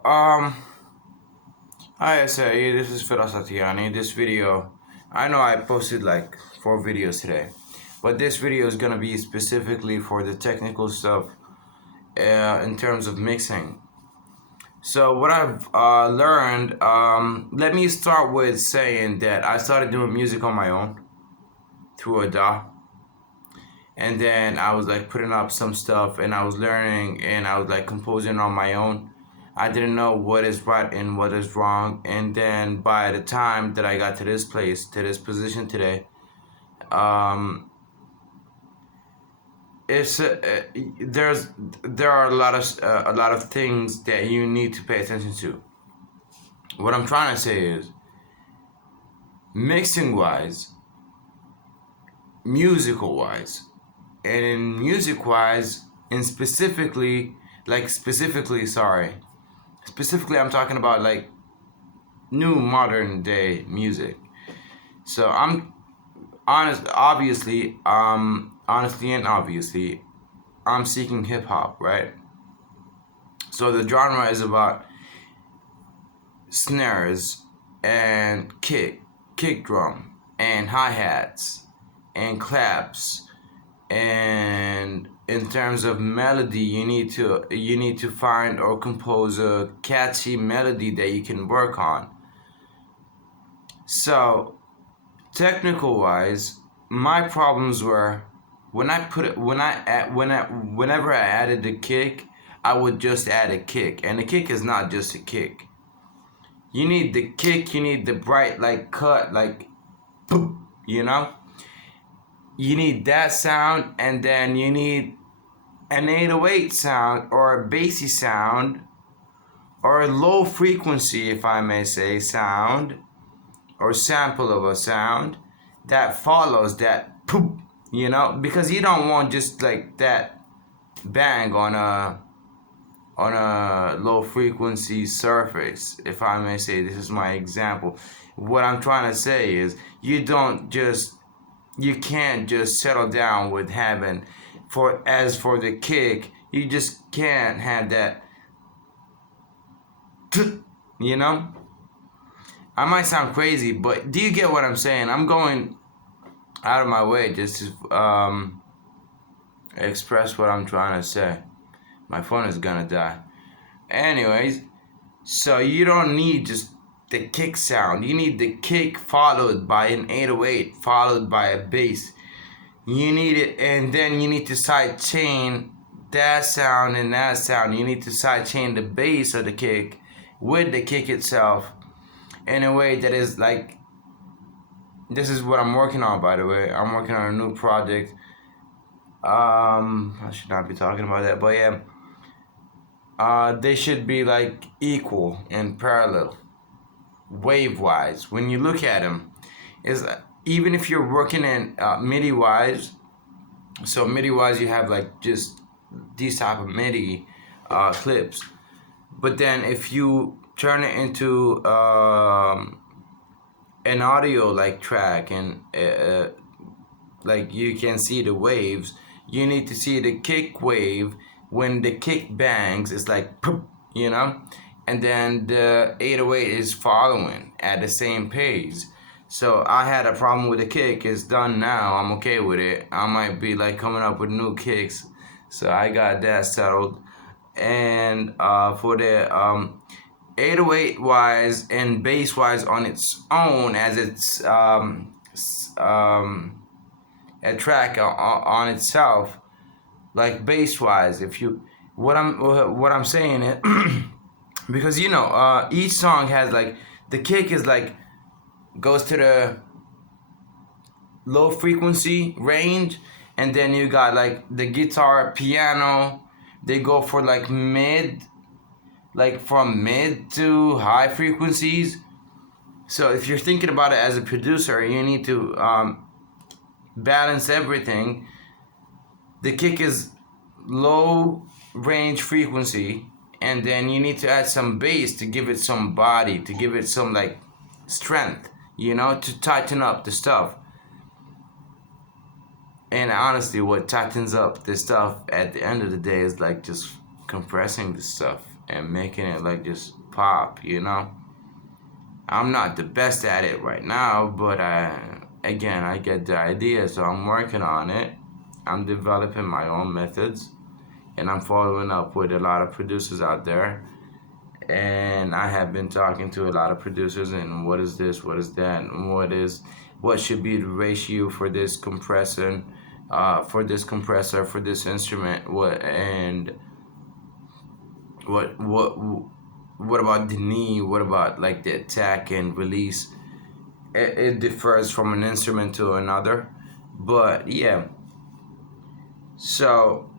So, hi SAE, this is Firas Atiani. This video, I know I posted like 4 videos today, but this video is gonna be specifically for the technical stuff in terms of mixing. So what I've learned, let me start with saying that I started doing music on my own through a DAW, and then I was like putting up some stuff, and I was learning, and I was like composing on my own. I didn't know what is right and what is wrong, and then by the time that I got to this place, to this position today, um, it's there are a lot of things that you need to pay attention to. What I'm trying to say is, mixing wise, musical wise, and in music wise, and specifically I'm talking about like new modern day music. So I'm honestly and obviously, I'm seeking hip hop, right? So the genre is about snares and kick drum and hi-hats and claps, and in terms of melody, you need to find or compose a catchy melody that you can work on. So technical wise, my problems were when I put it when I add- when I whenever I added the kick, I would just add a kick, and the kick is not just a kick. You need the kick, you need the bright like cut, like boop, you know. You need that sound, and then you need an 808 sound or a bassy sound or a low frequency, if I may say, sound or sample of a sound that follows that poop, you know, because you don't want just like that bang on a low frequency surface, if I may say. This is my example. What I'm trying to say is, you can't just settle down with having, for the kick, you just can't have that, you know. I might sound crazy, but do you get what I'm saying? I'm going out of my way just to express what I'm trying to say. My phone is gonna die. Anyways, so you don't need just the kick sound. You need the kick followed by an 808, followed by a bass. You need it, and then you need to side chain that sound and that sound. You need to side chain the bass of the kick with the kick itself in a way that is like, this is what I'm working on, by the way. I'm working on a new project. I should not be talking about that, but yeah. They should be like equal and parallel, wave wise. When you look at them, is even if you're working in MIDI wise. So MIDI wise, you have like just these type of MIDI clips, but then if you turn it into an audio like track, and like you can see the waves, you need to see the kick wave. When the kick bangs, it's like poop, you know, and then the 808 is following at the same pace. So I had a problem with the kick. It's done now. I'm okay with it. I might be like coming up with new kicks, so I got that settled. And for the 808 wise and bass wise on its own, as it's a track on itself, like bass wise, if you what I'm saying is, because you know, each song has like, the kick is like, goes to the low frequency range, and then you got like the guitar, piano, they go for like mid, like from mid to high frequencies. So if you're thinking about it as a producer, you need to balance everything. The kick is low range frequency, and then you need to add some bass to give it some body, to give it some like strength, you know, to tighten up the stuff. And honestly, what tightens up the stuff at the end of the day is like just compressing the stuff. and making it like just pop, you know. I'm not the best at it right now, but again, I get the idea, so I'm working on it. I'm developing my own methods, and I'm following up with a lot of producers out there. And I have been talking to a lot of producers, and what is this, what is that, and what should be the ratio for this compressor, for this instrument, what about the knee, what about like the attack and release. It differs from an instrument to another, but yeah. So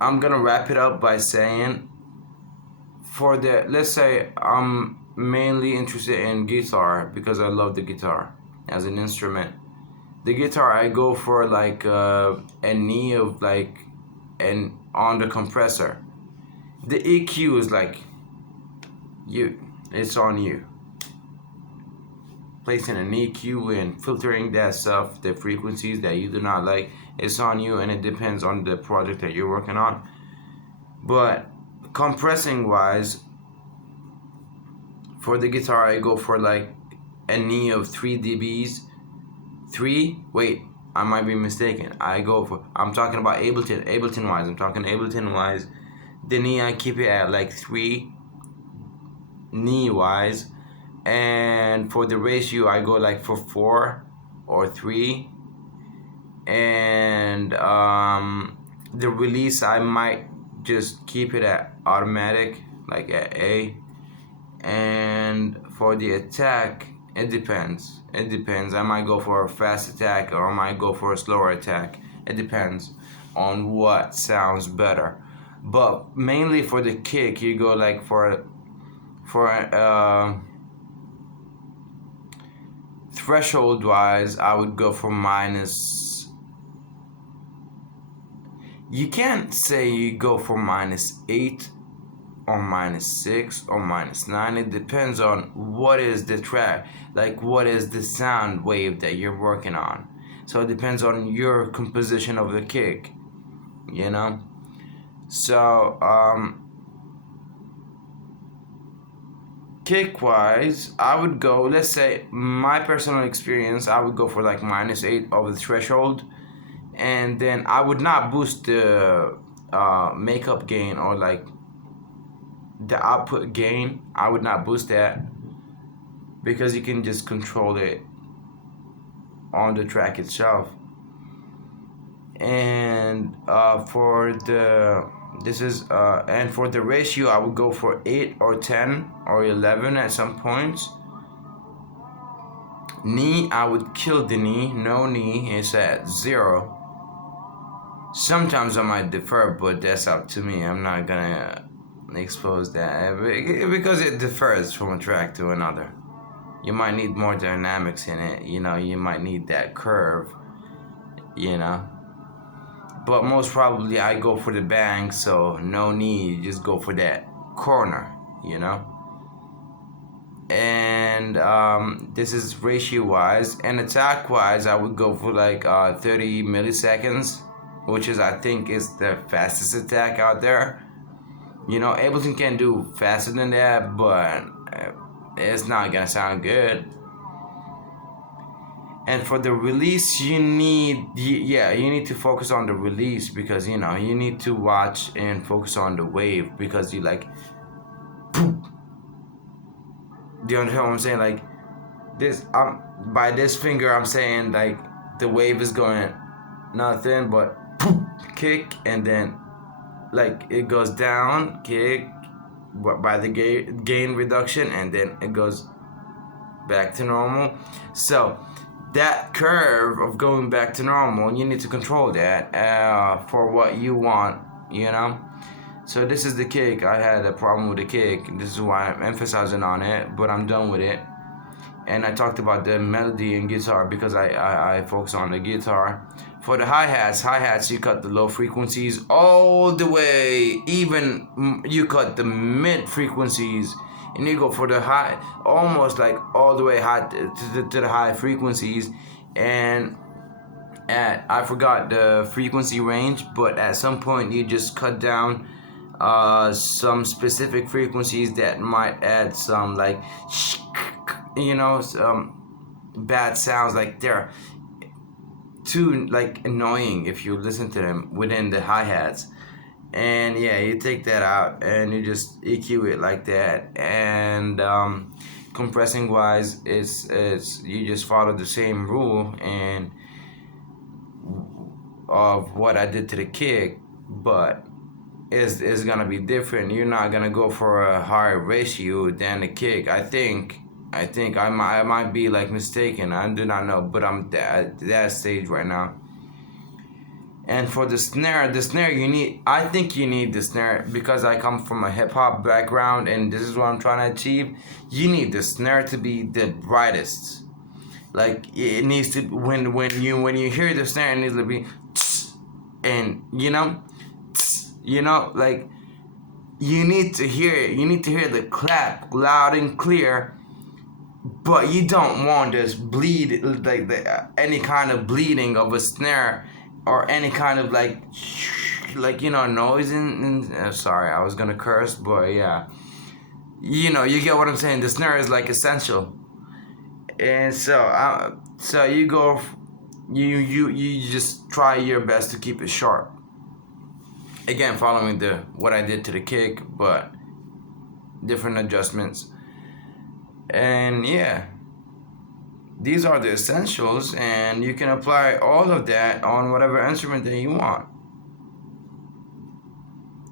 I'm gonna wrap it up by saying, for the, let's say I'm mainly interested in guitar because I love the guitar as an instrument. The guitar, I go for like a knee of like an on the compressor. The EQ is like it's on you. Placing an EQ and filtering that stuff, the frequencies that you do not like, it's on you, and it depends on the project that you're working on. But compressing wise, for the guitar, I go for like a knee of 3 dBs. Wait, I might be mistaken. I'm talking about Ableton wise. I'm talking Ableton wise. The knee, I keep it at like 3 knee wise. And for the ratio, I go like for 4 or 3. And the release, I might just keep it at automatic, like at A. And for the attack, it depends. I might go for a fast attack, or I might go for a slower attack. It depends on what sounds better. But mainly for the kick, you go like for threshold wise, I would go for minus. You can't say you go for -8 or -6 or -9. It depends on what is the track, like what is the sound wave that you're working on. So it depends on your composition of the kick, you know. So kick wise, I would go, let's say my personal experience, I would go for like -8 of the threshold, and then I would not boost the makeup gain or like the output gain. I would not boost that, because you can just control it on the track itself. And for the ratio, I would go for 8 or 10 or 11 at some points. Knee, I would kill the knee. No knee is at 0. Sometimes I might defer, but that's up to me. I'm not gonna expose that, because it differs from a track to another. You might need more dynamics in it, you know. You might need that curve, you know. But most probably I go for the bang, so no knee, just go for that corner, you know. And this is ratio wise. And attack wise, I would go for like 30 milliseconds, which is, I think, is the fastest attack out there. You know, Ableton can do faster than that, but it's not gonna sound good. And for the release, you need to focus on the release, because you know you need to watch and focus on the wave, because you like, do you understand what I'm saying? Like this, by this finger I'm saying like the wave is going nothing but kick, and then like it goes down, kick by the gain reduction, and then it goes back to normal. So that curve of going back to normal, you need to control that for what you want, you know. So this is the kick. I had a problem with the kick. This is why I'm emphasizing on it, but I'm done with it. And I talked about the melody in guitar, because I focus on the guitar. For the hi-hats, you cut the low frequencies all the way, even you cut the mid frequencies, and you go for the high, almost like all the way high to the high frequencies. And I forgot the frequency range, but at some point you just cut down some specific frequencies that might add some like some bad sounds, like they're too like annoying if you listen to them within the hi-hats. And yeah, you take that out and you just EQ it like that. And compressing wise, it's you just follow the same rule and of what I did to the kick, but it's gonna be different. You're not gonna go for a higher ratio than the kick. I think I might be like mistaken. I do not know, but I'm at that stage right now. And for the snare you need. I think you need the snare because I come from a hip hop background, and this is what I'm trying to achieve. You need the snare to be the brightest. Like it needs to when you hear the snare, it needs to be, and like you need to hear it. You need to hear the clap loud and clear. But you don't want this bleed, like any kind of bleeding of a snare, or any kind of like noise sorry, I was gonna curse, but yeah, you get what I'm saying. The snare is like essential. And so you go, you just try your best to keep it sharp. Again, following the what I did to the kick, but different adjustments. And yeah, these are the essentials, and you can apply all of that on whatever instrument that you want.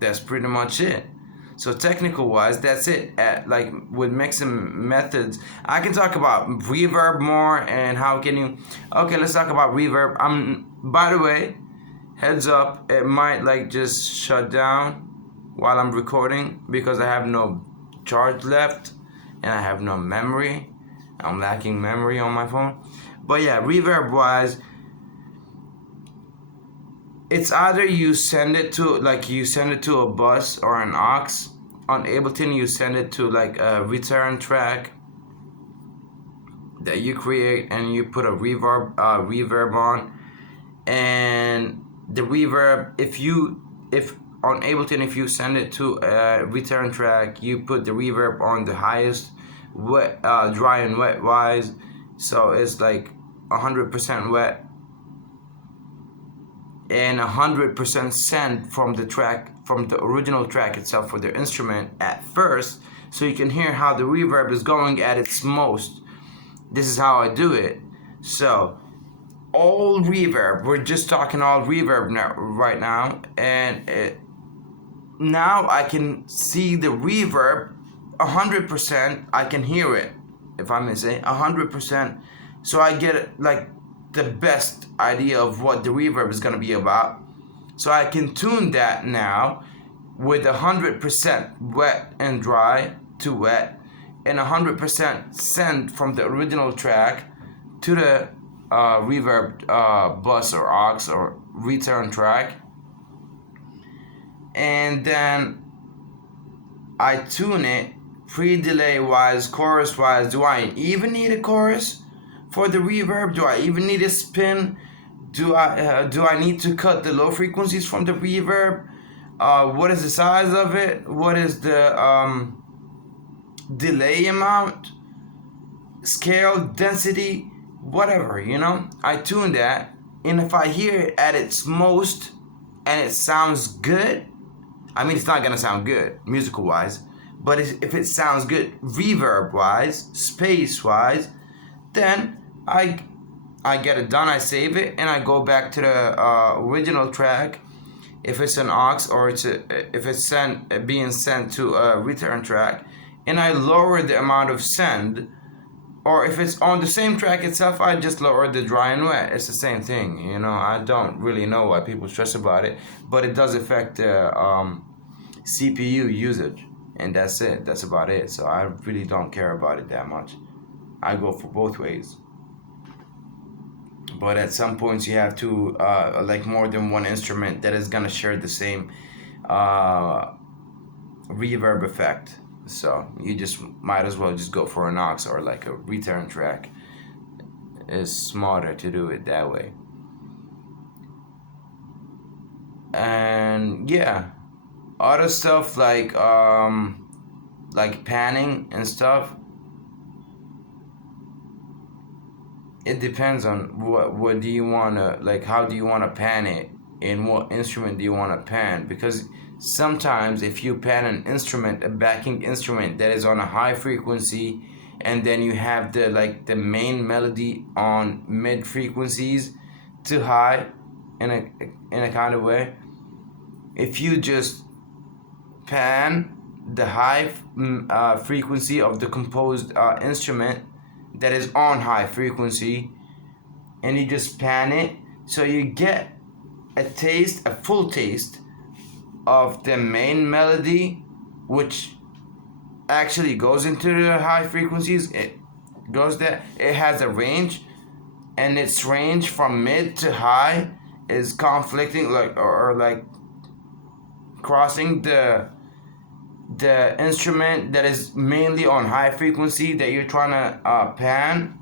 That's pretty much it. So technical wise, that's it. Like with mixing methods, I can talk about reverb more and how can you. Okay, let's talk about reverb. By the way, heads up, it might like just shut down while I'm recording because I have no charge left and I have no memory. I'm lacking memory on my phone. But yeah, reverb wise, it's either you send it to a bus or an aux. On Ableton, you send it to like a return track that you create, and you put a reverb on. And the reverb, if on Ableton, if you send it to a return track, you put the reverb on the highest wet, dry and wet wise, so it's like 100% wet and 100% send from the original track itself for the instrument at first, so you can hear how the reverb is going at its most. This is how I do it. So all reverb, we're just talking all reverb right now, and now I can see the reverb 100%. I can hear it, if I may say, 100%. So I get like the best idea of what the reverb is going to be about. So I can tune that now with 100% wet and dry to wet, and 100% send from the original track to the reverb bus or aux or return track. And then I tune it pre-delay wise, chorus wise. Do I even need a chorus for the reverb? Do I even need a spin? Do I need to cut the low frequencies from the reverb? What is the size of it? What is the delay amount, scale, density, whatever, I tune that, and if I hear it at its most and it sounds good, I mean, it's not gonna sound good musical wise, but if it sounds good reverb wise, space wise, then I get it done. I save it and I go back to the original track. If it's an aux, or if it's being sent to a return track, and I lower the amount of send. Or if it's on the same track itself, I just lower the dry and wet. It's the same thing, I don't really know why people stress about it, but it does affect the CPU usage, and that's it. That's about it. So I really don't care about it that much. I go for both ways. But at some points, you have to like more than one instrument that is gonna share the same reverb effect. So you just might as well just go for an aux or like a return track. It's smarter to do it that way. And yeah, Other stuff like panning and stuff, it depends on what do you want to, like, how do you want to pan it, and what instrument do you want to pan. Because sometimes if you pan an instrument, a backing instrument that is on a high frequency, and then you have the main melody on mid frequencies to high, in a kind of way, if you just pan the high frequency of the composed instrument that is on high frequency, and you just pan it, so you get a full taste of the main melody, which actually goes into the high frequencies. It goes there, it has a range, and its range from mid to high is conflicting, like, or like crossing the instrument that is mainly on high frequency that you're trying to pan.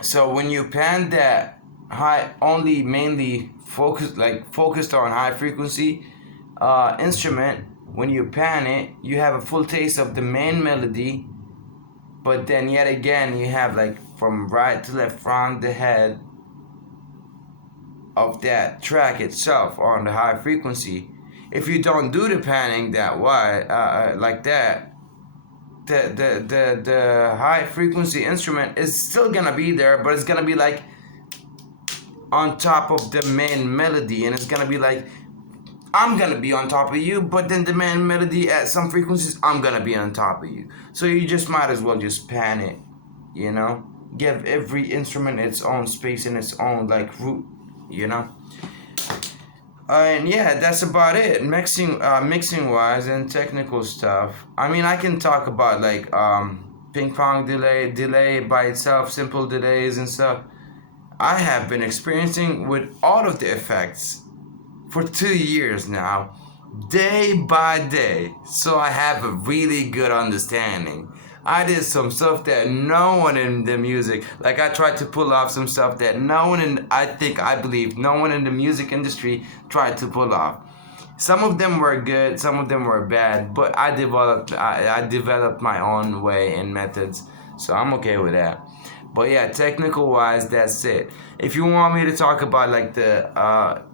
So when you pan that high, only mainly focused on high frequency instrument, when you pan it, you have a full taste of the main melody, but then yet again you have, like, from right to left from the head of that track itself on the high frequency. If you don't do the panning that wide, like that, the high frequency instrument is still gonna be there, but it's gonna be like on top of the main melody, and it's gonna be like, I'm gonna be on top of you, but then the main melody at some frequencies, I'm gonna be on top of you. So you just might as well just pan it, you know? Give every instrument its own space and its own, like, root, you know? And yeah, that's about it. Mixing wise and technical stuff. I mean, I can talk about, like, ping pong delay by itself, simple delays and stuff. I have been experiencing with all of the effects for 2 years now, day by day. So I have a really good understanding. I did some stuff that no one in the music, like, I tried to pull off some stuff that no one in, I believe, no one in the music industry tried to pull off. Some of them were good, some of them were bad, but I developed my own way and methods, so I'm okay with that. But yeah, technical wise, that's it. If you want me to talk about, like, the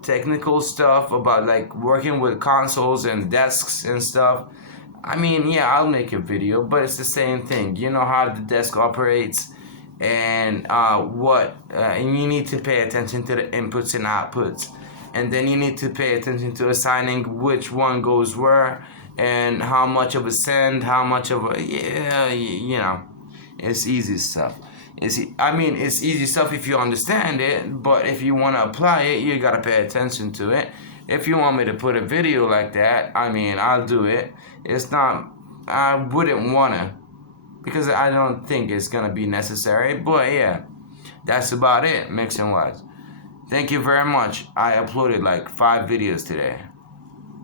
technical stuff about, like, working with consoles and desks and stuff, I mean, yeah, I'll make a video, but it's the same thing. You know how the desk operates, and and you need to pay attention to the inputs and outputs, and then you need to pay attention to assigning which one goes where, and how much of a send, how much of a, yeah, you know, it's easy stuff. It's easy stuff if you understand it, but if you want to apply it, you gotta pay attention to it. If you want me to put a video like that, I mean, I'll do it. It's not, I wouldn't wanna, because I don't think it's gonna be necessary, but yeah, that's about it, mixing wise. Thank you very much. I uploaded like 5 videos today,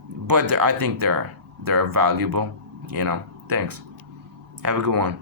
but I think they're valuable, you know. Thanks. Have a good one.